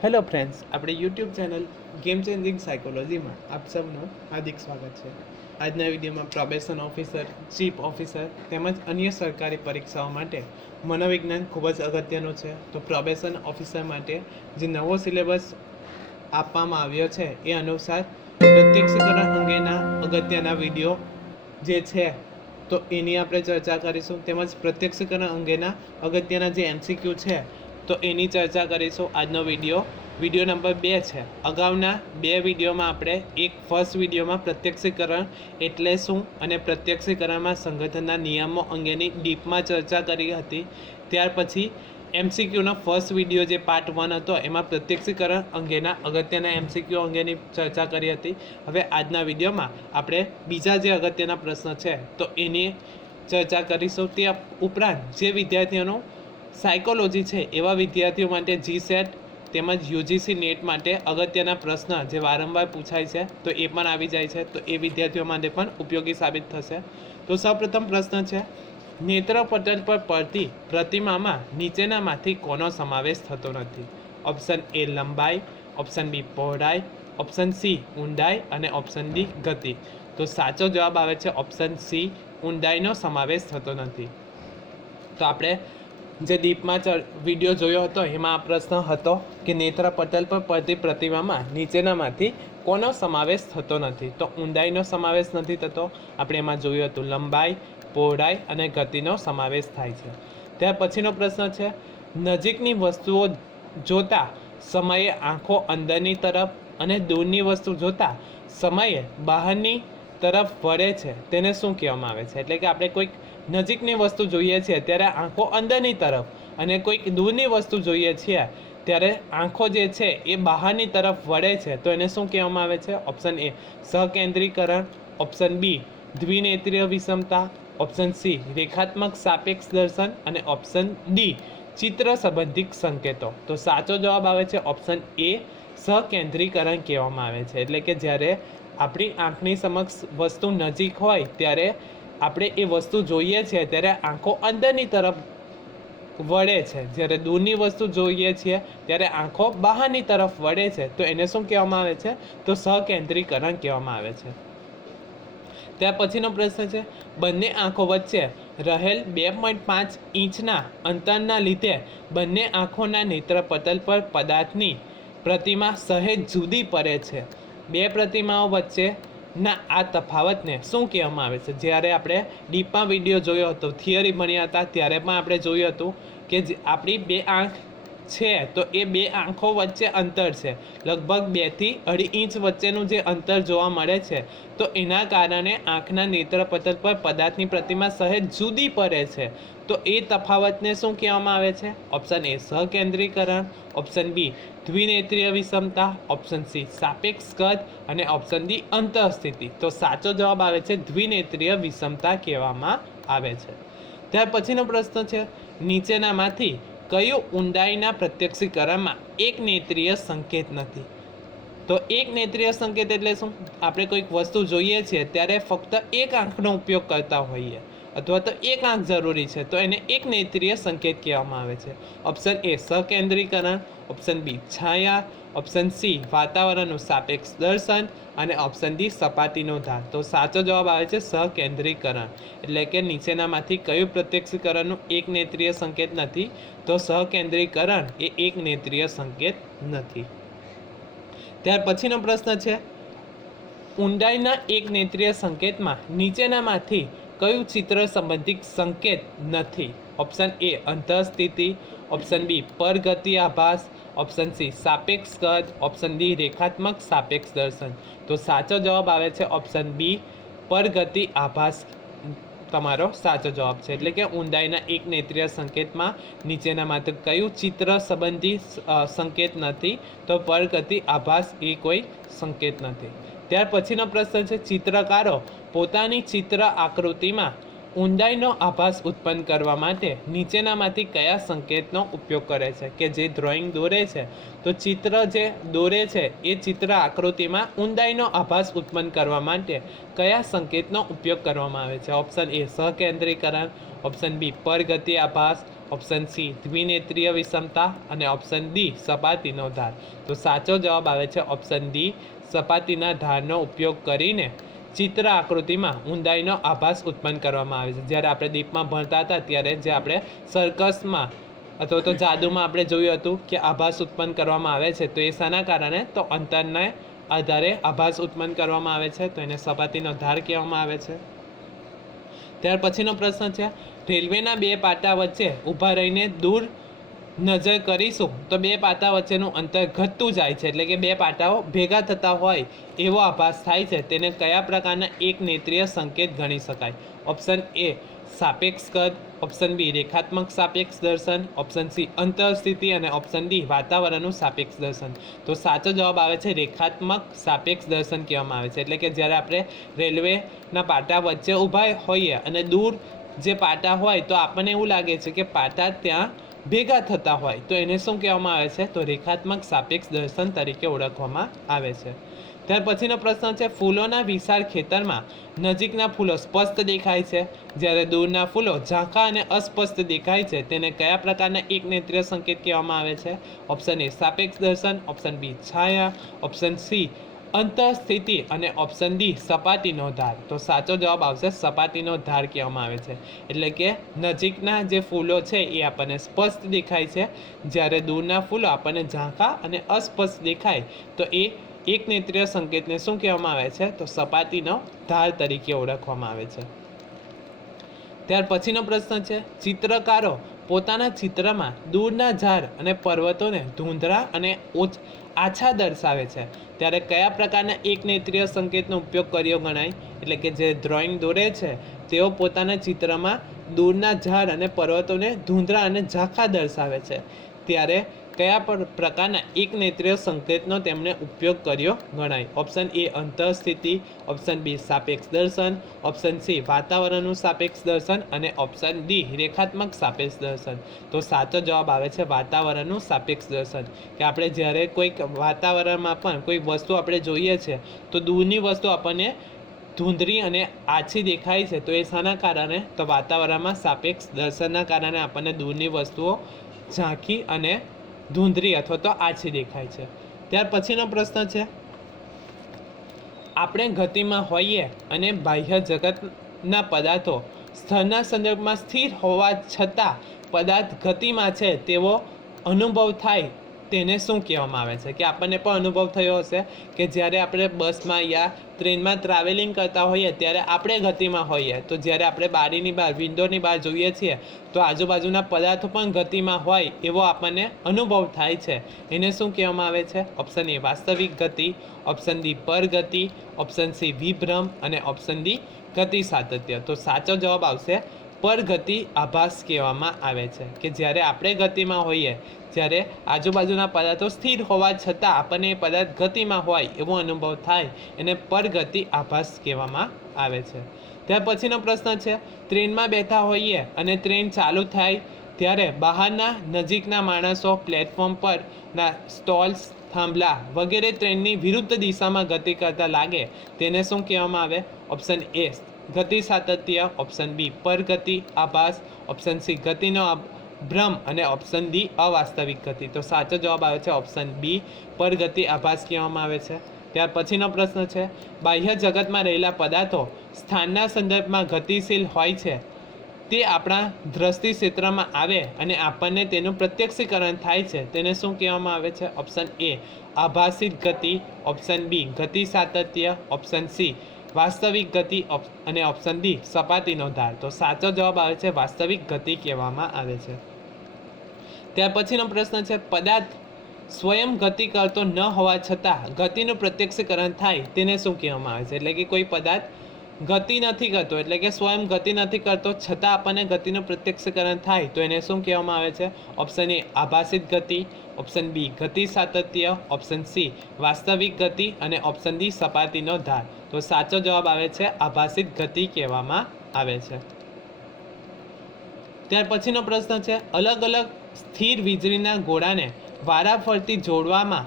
Hello friends, આપણે YouTube channel game changing સાયકોલોજીમાં આપ સૌનું હાર્દિક સ્વાગત છે. આજના વિડીયોમાં પ્રોબેશન ઓફિસર, ચીફ ઓફિસર તેમજ અન્ય સરકારી પરીક્ષાઓ માટે મનોવિજ્ઞાન ખૂબ જ અગત્યનું છે. તો પ્રોબેશન ઓફિસર માટે જે નવો સિલેબસ આપવામાં આવ્યો છે એ અનુસાર પ્રત્યક્ષીકરણ અંગેના અગત્યના વિડીયો જે છે તો એની આપણે ચર્ચા કરીશું. તેમજ પ્રત્યક્ષીકરણ અંગેના અગત્યના જે MCQ છે તો એની ચર્ચા કરીશું. આજનો વિડીયો નંબર 2 છે. અગાઉના 2 વિડીયોમાં આપણે ફર્સ્ટ વિડીયોમાં પ્રત્યક્ષીકરણ એટલે શું અને પ્રત્યક્ષીકરણમાં સંગઠનના નિયમો અંગેની ડીપમાં ચર્ચા કરી હતી. ત્યાર પછી MCQનો ફર્સ્ટ વિડીયો જે પાર્ટ 1 હતો એમાં પ્રત્યક્ષીકરણ અંગેના અગત્યના MCQ અંગેની ચર્ચા કરી હતી. હવે આજના વિડીયોમાં આપણે બીજા જે અગત્યના પ્રશ્ન છે તો એની ચર્ચા કરીશું. તે ઉપરાંત જે વિદ્યાર્થીઓનું સાયકોલોજી છે એવા વિદ્યાર્થીઓ માટે GSET તેમજ UGC નેટ માટે અગત્યના પ્રશ્ન જે વારંવાર પૂછાય છે તો એ પણ આવી જાય છે, તો એ વિદ્યાર્થીઓ માટે પણ ઉપયોગી સાબિત થશે. તો સૌપ્રથમ પ્રશ્ન છે, નેત્ર પટલ પર પડતી પ્રતિમામાં નીચેનામાંથી કોનો સમાવેશ થતો નથી? ઓપ્શન A લંબાઈ, ઓપ્શન B પહોળાઈ, ઓપ્શન C ઊંડાઈ અને ઓપ્શન D ગતિ. તો સાચો જવાબ આવે છે ઓપ્શન C ઊંડાઈનો સમાવેશ થતો નથી. તો આપણે જે ડીપમાં વિડીયો જોયો હતો એમાં આ પ્રશ્ન હતો કે નેત્ર પટલ પર પડતી પ્રતિમામાં નીચેનામાંથી કોનો સમાવેશ થતો નથી? તો ઊંડાઈનો સમાવેશ નથી થતો. આપણે એમાં જોયું હતું લંબાઈ, પહોળાઈ અને ગતિનો સમાવેશ થાય છે. ત્યાર પછીનો પ્રશ્ન છે, નજીકની વસ્તુઓ જોતા સમયે આંખો અંદરની તરફ અને દૂરની વસ્તુ જોતા સમયે બહારની તરફ વળે છે તેને શું કહેવામાં આવે છે? એટલે કે આપણે કોઈક નજીકની વસ્તુ જોઈએ છીએ ત્યારે આંખો અંદરની તરફ અને કોઈક દૂરની વસ્તુ જોઈએ છીએ ત્યારે આંખો જે છે એ બહારની તરફ વળે છે તો એને શું કહેવામાં આવે છે? ઓપ્શન A સહકેન્દ્રીકરણ, ઓપ્શન B દ્વિનેત્રીય વિષમતા, ઓપ્શન C રેખાત્મક સાપેક્ષ દર્શન અને ઓપ્શન D ચિત્ર સંબંધિત સંકેતો. તો સાચો જવાબ આવે છે ઓપ્શન A સહકેન્દ્રીકરણ કહેવામાં આવે છે. એટલે કે જ્યારે આપણી આંખની સમક્ષ વસ્તુ નજીક હોય ત્યારે આપણે એ વસ્તુ જોઈએ છીએ ત્યારે આંખો અંદરની તરફ વળે છે, જ્યારે દૂરની વસ્તુ જોઈએ છીએ ત્યારે આંખો બહારની તરફ વળે છે તો એને શું કહેવામાં આવે છે? તો સહકેન્દ્રીકરણ કહેવામાં આવે છે. ત્યાર પછીનો પ્રશ્ન છે, બંને આંખો વચ્ચે રહેલ 2.5 ઇંચના અંતરના લીધે બંને આંખોના નેત્રપટલ પર પદાર્થની પ્રતિમા સહેજ જુદી પડે છે. બે પ્રતિમાઓ વચ્ચેના આ તફાવતને શું કહેવામાં આવે છે? જ્યારે આપણે ડીપમાં વિડીયો જોયો હતો, થિયરી ભણ્યા હતા ત્યારે પણ આપણે જોયું હતું કે આપણી બે આંખ છે તો એ બે આંખો વચ્ચે અંતર છે લગભગ 2 થી 2.5 ઇંચ વચ્ચેનું જે અંતર જોવા મળે છે તો એના કારણે આંખના નેત્રપટલ પર પદાર્થની પ્રતિમા સહેજ જુદી પડે છે. તો એ તફાવતને શું કહેવામાં આવે છે? ઓપ્શન A સહકેન્દ્રીકરણ, ઓપ્શન B દ્વિનેત્રીય વિષમતા, ઓપ્શન C સાપેક્ષ કદ અને ઓપ્શન D અંતઃસ્થિતિ. તો સાચો જવાબ આવે છે દ્વિનેત્રીય વિષમતા કહેવામાં આવે છે. ત્યાર પછીનો પ્રશ્ન છે, નીચેનામાંથી કયું ઊંડાઈના પ્રત્યક્ષીકરણમાં એક નેત્રીય સંકેત નથી? તો એક નેત્રીય સંકેત એટલે શું? આપણે કોઈક વસ્તુ જોઈએ છીએ ત્યારે ફક્ત એક આંખનો ઉપયોગ કરતા હોઈએ અથવા તો એક આંખ જરૂરી છે તો એને એક નેત્રીય સંકેત કહેવામાં આવે છે. ઓપ્શન A સહકેન્દ્રીકરણ, ઓપ્શન B છાયા, ઓપ્શન C વાતાવરણનું સાપેક્ષ દર્શન અને ઓપ્શન D સપાટીનો ધાર. તો સાચો જવાબ આવે છે સહકેન્દ્રીકરણ. એટલે કે નીચેનામાંથી કયું પ્રત્યક્ષીકરણનું એક નેત્રીય સંકેત નથી? તો સહકેન્દ્રીકરણ એ એક નેત્રીય સંકેત નથી. ત્યાર પછીનો પ્રશ્ન છે, ઊંડાઈના એક નેત્રીય સંકેતમાં નીચેનામાંથી કયું ચિત્ર સંબંધિત સંકેત નથી? ઓપ્શન A અંતઃસ્થિતિ, ઓપ્શન B પરગતિ આભાસ, ઓપ્શન C સાપેક્ષ કદ, ઓપ્શન D રેખાત્મક સાપેક્ષ દર્શન. તો સાચો જવાબ આવે છે ઓપ્શન B પરગતિ આભાસ તમારો સાચો જવાબ છે. એટલે કે ઊંડાઈના એક નેત્રીય સંકેતમાં નીચેનામાંથી કયું ચિત્ર સંબંધી સંકેત નથી? તો પરગતિ આભાસ એ કોઈ સંકેત નથી. ત્યાર પછીનો પ્રશ્ન છે, ચિત્રકારો પોતાની ચિત્ર આકૃતિમાં ઊંડાઈનો આભાસ ઉત્પન્ન કરવા માટે નીચેનામાંથી કયા સંકેતનો ઉપયોગ કરે છે? કે જે ડ્રોઈંગ દોરે છે તો ચિત્ર જે દોરે છે એ ચિત્ર આકૃતિમાં ઊંડાઈનો આભાસ ઉત્પન્ન કરવા માટે કયા સંકેતનો ઉપયોગ કરવામાં આવે છે? ઓપ્શન A સહકેન્દ્રીકરણ, ઓપ્શન B પરગતિ આભાસ, ઓપ્શન સી દ્વિનેત્રીય વિષમતા અને ઓપ્શન ડી સપાટીનો ધાર. તો સાચો જવાબ આવે છે ઓપ્શન ડી સપાટીના ધારનો ઉપયોગ કરીને ચિત્ર આકૃતિમાં ઊંડાઈનો આભાસ ઉત્પન્ન કરવામાં આવે છે. જ્યારે આપણે દીપમાં ભણતા હતા ત્યારે જે આપણે સર્કસમાં અથવા તો જાદુમાં આપણે જોયું હતું કે આભાસ ઉત્પન્ન કરવામાં આવે છે, તો એ શાના કારણે? તો અંતરને આધારે આભાસ ઉત્પન્ન કરવામાં આવે છે, તો એને સપાટીનો ધાર કહેવામાં આવે છે. ત્યાર પછીનો પ્રશ્ન છે, રેલવેના બે પાટા વચ્ચે ઊભા રહીને દૂર નજર કરીશું તો બે પાટા વચ્ચેનું અંતર ઘટતું જાય છે, એટલે કે બે પાટાઓ ભેગા થતા હોય એવો આભાસ થાય છે. તેને કયા પ્રકારના એક નેત્રીય સંકેત ગણી શકાય? ઓપ્શન એ સાપેક્ષ કદ, ઓપ્શન બી રેખાત્મક સાપેક્ષ દર્શન, ઓપ્શન સી અંતરસ્થિતિ અને ઓપ્શન ડી વાતાવરણનું સાપેક્ષ દર્શન. તો સાચો જવાબ આવે છે રેખાત્મક સાપેક્ષ દર્શન કહેવામાં આવે છે. એટલે કે જ્યારે આપણે રેલવેના પાટા વચ્ચે ઊભા હોઈએ અને દૂર જે પાટા હોય તો આપણને એવું લાગે છે કે પાટા ત્યાં ભેગા થતા હોય, તો એને શું કહેવામાં આવે છે? તો રેખાત્મક સાપેક્ષ દર્શન તરીકે ઓળખવામાં આવે છે. ત્યાર પછીનો પ્રશ્ન છે, ફૂલોના વિશાળ ખેતરમાં નજીકના ફૂલો સ્પષ્ટ દેખાય છે, જ્યારે દૂરના ફૂલો ઝાંખા અને અસ્પષ્ટ દેખાય છે. તેને કયા પ્રકારના એક નેત્રીય સંકેત કહેવામાં આવે છે? ઓપ્શન એ સાપેક્ષ દર્શન, ઓપ્શન બી છાયા, ઓપ્શન સી અંતરસ્થિતિ અને ઓપ્શન ડી સપાટીનો ધાર. તો સાચો જવાબ આવશે સપાટીનો ધાર કહેવામાં આવે છે. એટલે કે નજીકના જે ફૂલો છે એ આપણને સ્પષ્ટ દેખાય છે, જ્યારે દૂરના ફૂલો આપણને ઝાંખા અને અસ્પષ્ટ દેખાય, તો એ એક નેત્રીય સંકેતને શું કહેવામાં આવે છે? તો સપાટીનો ધાર તરીકે ઓળખવામાં આવે છે. ત્યાર પછીનો પ્રશ્ન છે, ચિત્રકારો પોતાના ચિત્રમાં દૂરના ઝાડ અને પર્વતોને ધૂંધળા અને આછા દર્શાવે છે, ત્યારે કયા પ્રકારના એક નેત્રીય સંકેતનો ઉપયોગ કર્યો ગણાય? એટલે કે જે ડ્રોઈંગ દોરે છે તેઓ પોતાના ચિત્રમાં દૂરના ઝાડ અને પર્વતોને ધૂંધળા અને ઝાંખા દર્શાવે છે, ત્યારે કયા પ્રકારના એક નેત્રીય સંકેતનો તેમણે ઉપયોગ કર્યો ગણાય? ઓપ્શન એ અંતરસ્થિતિ, ઓપ્શન બી સાપેક્ષ દર્શન, ઓપ્શન સી વાતાવરણનું સાપેક્ષ દર્શન અને ઓપ્શન ડી રેખાત્મક સાપેક્ષ દર્શન. તો સાચો જવાબ આવે છે વાતાવરણનું સાપેક્ષ દર્શન. કે આપણે જ્યારે કોઈક વાતાવરણમાં પણ કોઈ વસ્તુ આપણે જોઈએ છે તો દૂરની વસ્તુ આપણને ધૂંધળી અને આછી દેખાય છે, તો એ શાના કારણે? તો વાતાવરણમાં સાપેક્ષ દર્શનના કારણે આપણને દૂરની વસ્તુઓ ઝાંખી અને ધૂંધળી અથવા તો આછી દેખાય છે. ત્યાર પછીનો પ્રશ્ન છે, આપણે ગતિમાં હોઈએ અને બાહ્ય જગતના પદાર્થો સ્થળના સંદર્ભમાં સ્થિર હોવા છતાં પદાર્થ ગતિમાં છે તેવો અનુભવ થાય, તેને શું કહેવામાં આવે છે? કે આપણને પણ અનુભવ થયો હશે કે જ્યારે આપણે બસમાં યા ટ્રેનમાં ટ્રાવેલિંગ કરતા હોઈએ ત્યારે આપણે ગતિમાં હોઈએ, તો જ્યારે આપણે બારીની બહાર વિન્ડોની બહાર જોઈએ છીએ તો આજુબાજુના પદાર્થો પણ ગતિમાં હોય એવો આપણને અનુભવ થાય છે, એને શું કહેવામાં આવે છે? ઓપ્શન એ વાસ્તવિક ગતિ, ઓપ્શન ડી પરગતિ, ઓપ્શન સી વિભ્રમ અને ઓપ્શન ડી ગતિ સાતત્ય. તો સાચો જવાબ આવશે પરગતિ આભાસ કહેવામાં આવે છે. કે જ્યારે આપણે ગતિમાં હોઈએ, જ્યારે આજુબાજુના પદાર્થો સ્થિર હોવા છતાં આપણને એ પદાર્થ ગતિમાં હોય એવો અનુભવ થાય, એને પરગતિ આભાસ કહેવામાં આવે છે. ત્યાર પછીનો પ્રશ્ન છે, ટ્રેનમાં બેઠા હોઈએ અને ટ્રેન ચાલુ થાય ત્યારે બહારના નજીકના માણસો પ્લેટફોર્મ પરના સ્ટોલ્સ, થાંભલા વગેરે ટ્રેનની વિરુદ્ધ દિશામાં ગતિ કરતા લાગે, તેને શું કહેવામાં આવે? ઓપ્શન એ ગતિ સાતત્ય, ઓપ્શન બી પરગતિ આભાસ, ઓપ્શન સી ગતિનો ભ્રમ અને ઓપ્શન ડી અવાસ્તવિક ગતિ. તો સાચો જવાબ આવે છે ઓપ્શન બી પરગતિ આભાસ કહેવામાં આવે છે. ત્યાર પછીનો પ્રશ્ન છે, બાહ્ય જગતમાં રહેલા પદાર્થો સ્થાનના સંદર્ભમાં ગતિશીલ હોય છે, તે આપણા દ્રષ્ટિ ક્ષેત્રમાં આવે અને આપણને તેનું પ્રત્યક્ષીકરણ થાય છે, તેને શું કહેવામાં આવે છે? ઓપ્શન એ આભાસિત ગતિ, ઓપ્શન બી ગતિ સાતત્ય, ઓપ્શન સી વાસ્તવિક ગતિ અને ઓપ્શન ડી સપાટીનો ધાર. તો સાચો જવાબ આવે છે વાસ્તવિક ગતિ કહેવામાં આવે છે. ત્યાર પછીનો પ્રશ્ન છે, પદાર્થ સ્વયં ગતિ કરતો ન હોવા છતાં ગતિનું પ્રત્યક્ષીકરણ થાય, તેને શું કહેવામાં આવે છે? એટલે કે કોઈ પદાર્થ ગતિ નથી કરતો, એટલે કે સ્વયં ગતિ નથી કરતો છતાં આપણને ગતિનું પ્રત્યક્ષીકરણ થાય, તો એને શું કહેવામાં આવે છે? ઓપ્શન એ આભાસિત ગતિ, ઓપ્શન બી ગતિ સાતત્ય, ઓપ્શન સી વાસ્તવિક ગતિ અને ઓપ્શન ડી સપાટીનો ધાર. તો સાચો જવાબ આવે છે આભાસિત ગતિ કહેવામાં આવે છે. ત્યાર પછીનો પ્રશ્ન છે, અલગ અલગ સ્થિર વીજળીના ગોળાને વારાફરતી જોડવામાં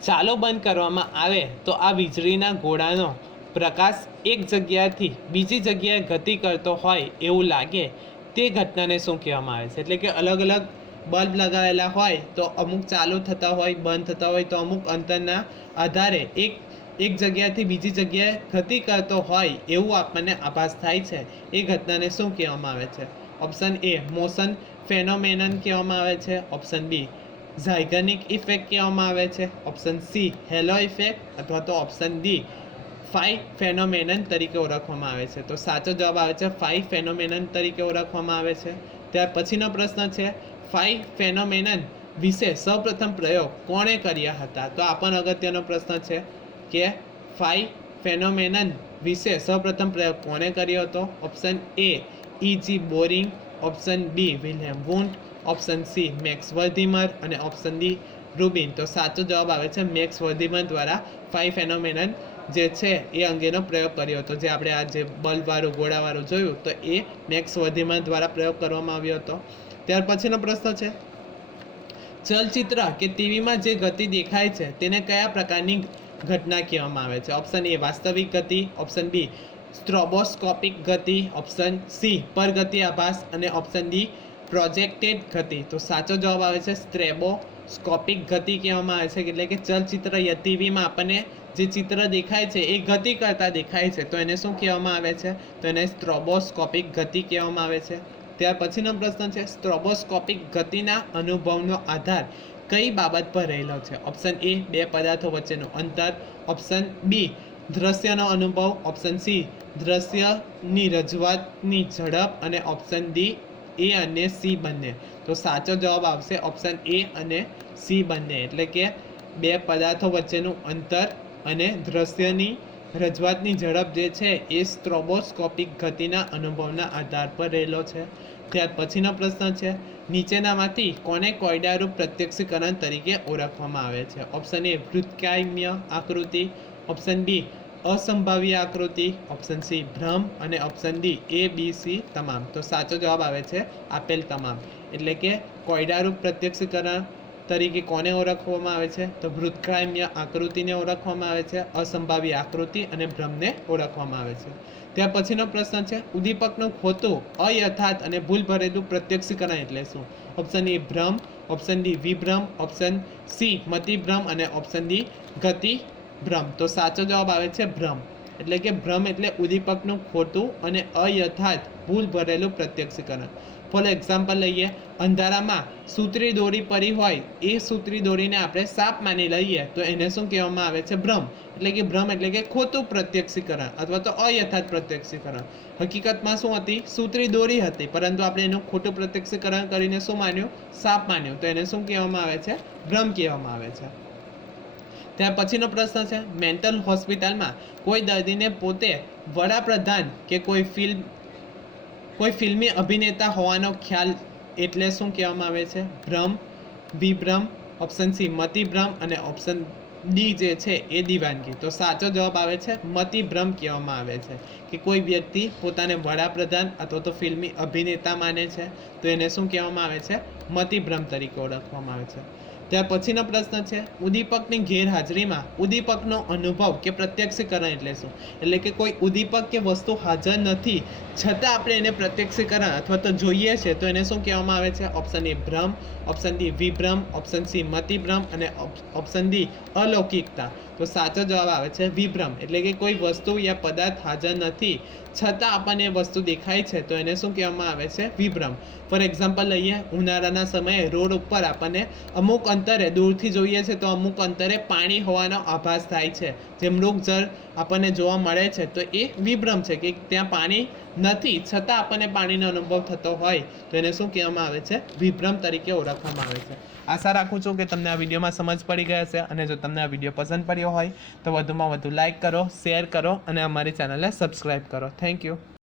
ચાલો બંધ કરવામાં આવે તો આ વીજળીના ગોળાનો પ્રકાશ એક જગ્યાએથી બીજી જગ્યાએ ગતિ કરતો હોય એવું લાગે, તે ઘટનાને શું કહેવામાં આવે છે? એટલે કે અલગ અલગ બલ્બ લગાવેલા હોય તો અમુક ચાલુ થતા હોય, બંધ થતા હોય, તો અમુક અંતરના આધારે એક જગ્યાથી બીજી જગ્યાએ ગતિ કરતો હોય એવું આપણને આભાસ થાય છે. એ ઘટનાને શું કહેવામાં આવે છે? ઓપ્શન એ મોશન ફેનોમેનન કહેવામાં આવે છે. ઓપ્શન બી ઝાયગનિક ઇફેક્ટ કહેવામાં આવે છે. ઓપ્શન સી હેલો ઇફેક્ટ, અથવા તો ઓપ્શન ડી ફાઈ ફેનોમેનન તરીકે ઓળખવામાં આવે છે. તો સાચો જવાબ આવે છે ફાઈ ફેનોમેનન તરીકે ઓળખવામાં આવે છે. ત્યાર પછીનો પ્રશ્ન છે, ફાઈ ફેનોમેનન વિશે સૌપ્રથમ પ્રયોગ કોણે કર્યા હતા? તો આ પણ અગત્યનો પ્રશ્ન છે કે ફાઈ ફેનોમેનન વિશે સૌપ્રથમ પ્રયોગ કોણે કર્યો હતો? Option A E.G. Boring, option B Wilhelm Wundt, option C Max Wertheimer અને ઓપ્શન ડી રૂબિન. તો સાચો જવાબ આવે છે મેક્સ વર્ધીમર દ્વારા ફાઈ ફેનોમેનન જે છે એ અંગેનો પ્રયોગ કર્યો હતો. જે આપણે આ જે બલ્બવાળું ગોળાવાળું જોયું તો એ મેક્સ વર્ધીમર દ્વારા પ્રયોગ કરવામાં આવ્યો હતો. ત્યાર પછીનો પ્રશ્ન છે, ચલચિત્ર કે ટીવીમાં જે ગતિ દેખાય છે તેને કયા પ્રકારની ઘટના કહેવામાં આવે છે? ઓપ્શન એ વાસ્તવિક ગતિ, ઓપ્શન બી સ્ટ્રોબોસ્કોપિક ગતિ, ઓપ્શન સી પરગતિ આભાસ અને ઓપ્શન ડી પ્રોજેક્ટેડ ગતિ. તો સાચો જવાબ આવે છે સ્ટ્રેબોસ્કોપિક ગતિ કહેવામાં આવે છે. એટલે કે ચલચિત્ર યા ટીવીમાં આપણને જે ચિત્ર દેખાય છે એ ગતિ કરતા દેખાય છે તો એને શું કહેવામાં આવે છે? તો એને સ્ટ્રોબોસ્કોપિક ગતિ કહેવામાં આવે છે. ત્યાર પછીનો પ્રશ્ન છે, સ્ટ્રોબોસ્કોપિક ગતિના અનુભવનો આધાર કઈ બાબત પર રહેલો છે? ઓપ્શન એ બે પદાર્થો વચ્ચેનું અંતર, ઓપ્શન બી દ્રશ્યનો અનુભવ, ઓપ્શન સી દ્રશ્યની રજૂઆતની ઝડપ અને ઓપ્શન ડી એ અને સી બંને. તો સાચો જવાબ આવશે ઓપ્શન એ અને સી બંને. એટલે કે બે પદાર્થો વચ્ચેનું અંતર અને દ્રશ્યની રજૂઆતની ઝડપ જે છે એ સ્ટ્રોબોસ્કોપિક ગતિના અનુભવના આધાર પર રહેલો છે. ત્યાર પછીનો પ્રશ્ન છે, નીચેનામાંથી કોને કોયડારૂપ પ્રત્યક્ષીકરણ તરીકે ઓળખવામાં આવે છે? ઓપ્શન એ વૃત્તકાયમ્ય આકૃતિ, ઓપ્શન બી અસંભાવ્ય આકૃતિ, ઓપ્શન સી ભ્રમ અને ઓપ્શન ડી એ બી સી તમામ. તો સાચો જવાબ આવે છે આપેલ તમામ. એટલે કે કોયડારૂપ પ્રત્યક્ષીકરણ તરીકે કોને ઓળખવામાં આવે છે? તો વૃત્તકાયમ્ય આકૃતિને ઓળખવામાં આવે છે, અસંભાવી આકૃતિ અને ભ્રમને ઓળખવામાં આવે છે. ત્યાર પછીનો પ્રશ્ન છે, ઉદ્દીપકનું ખોટું, અયથાર્થ અને ભૂલ ભરેલું પ્રત્યક્ષીકરણ એટલે શું? ઓપ્શન એ ભ્રમ, ઓપ્શન ડી વિભ્રમ, ઓપ્શન સી મતિભ્રમ અને ઓપ્શન ડી ગતિભ્રમ. તો સાચો જવાબ આવે છે ભ્રમ. એટલે કે ભ્રમ એટલે ઉદ્દીપકનું ખોટું અને અયથાર્થ ભૂલ ભરેલું પ્રત્યક્ષીકરણ. ફોર એક્ઝામ્પલ લઈએ, અંધારામાં સૂત્રી દોરી પડી હોય એ સૂત્રી દોરીને આપણે સાપ માની લઈએ તો એને શું કહેવામાં આવે છે? ભ્રમ. એટલે કે ભ્રમ એટલે કે ખોટું પ્રત્યક્ષીકરણ અથવા તો અયથાર્થ પ્રત્યક્ષીકરણ. હકીકતમાં શું હતી? સૂત્રી દોરી હતી, પરંતુ આપણે એનું ખોટું પ્રત્યક્ષીકરણ કરીને શું માન્યું? સાપ માન્યું. તો એને શું કહેવામાં આવે છે? ભ્રમ કહેવામાં આવે છે. ત્યાર પછીનો પ્રશ્ન છે, મેન્ટલ હોસ્પિટલમાં કોઈ દર્દીને પોતે વડાપ્રધાન કે કોઈ ફિલ્મી અભિનેતા હોવાનો ખ્યાલ એટલે શું કહેવામાં આવે છે? ભ્રમ, વિભ્રમ, ઓપ્શન સી મતિભ્રમ અને ઓપ્શન ડી જે છે એ દીવાનગી. તો સાચો જવાબ આવે છે મતિભ્રમ કહેવામાં આવે છે કે કોઈ વ્યક્તિ પોતાને વડાપ્રધાન અથવા તો ફિલ્મી અભિનેતા માને છે તો એને શું કહેવામાં આવે છે? મતિભ્રમ તરીકે ઓળખવામાં આવે છે. ત્યાર પછીનો પ્રશ્ન છે, ઉદ્દીપકની ગેરહાજરીમાં ઉદ્દીપકનો અનુભવ કે પ્રત્યક્ષીકરણ એટલે શું? એટલે કે કોઈ ઉદ્દીપક કે વસ્તુ હાજર નથી છતાં આપણે એને પ્રત્યક્ષીકરણ અથવા તો જોઈએ છે તો એને શું કહેવામાં આવે છે? ઓપ્શન એ ભ્રમ, ઓપ્શન ડી વિભ્રમ, ઓપ્શન સી મતિભ્રમ અને ઓપ્શન ડી અલૌકિકતા. તો સાચો જવાબ આવે છે વિભ્રમ. એટલે કે કોઈ વસ્તુ યા પદાર્થ હાજર નથી છતાં આપણને વસ્તુ દેખાય છે તો એને શું કહેવામાં આવે છે? વિભ્રમ. ફોર એક્ઝામ્પલ લઈએ, ઉનાળાના સમયે રોડ ઉપર આપણને અમુક અંતરે દૂરથી જોઈએ છે તો અમુક અંતરે પાણી હોવાનો આભાસ થાય છે, જે મૃગજળ આપણને જોવા મળે છે તો એ વિભ્રમ છે કે ત્યાં પાણી નથી છતાં આપણને પાણીનો અનુભવ થતો હોય તો એને શું કહેવામાં આવે છે? વિભ્રમ તરીકે ઓળખવામાં આવે છે. આશા રાખું છું કે તમને આ વિડીયોમાં સમજ પડી ગઈ હશે અને જો તમને આ વિડીયો પસંદ પડ્યો હોય તો વધુમાં વધુ લાઇક કરો, શેર કરો અને અમારી ચેનલને સબસ્ક્રાઈબ કરો. Thank you.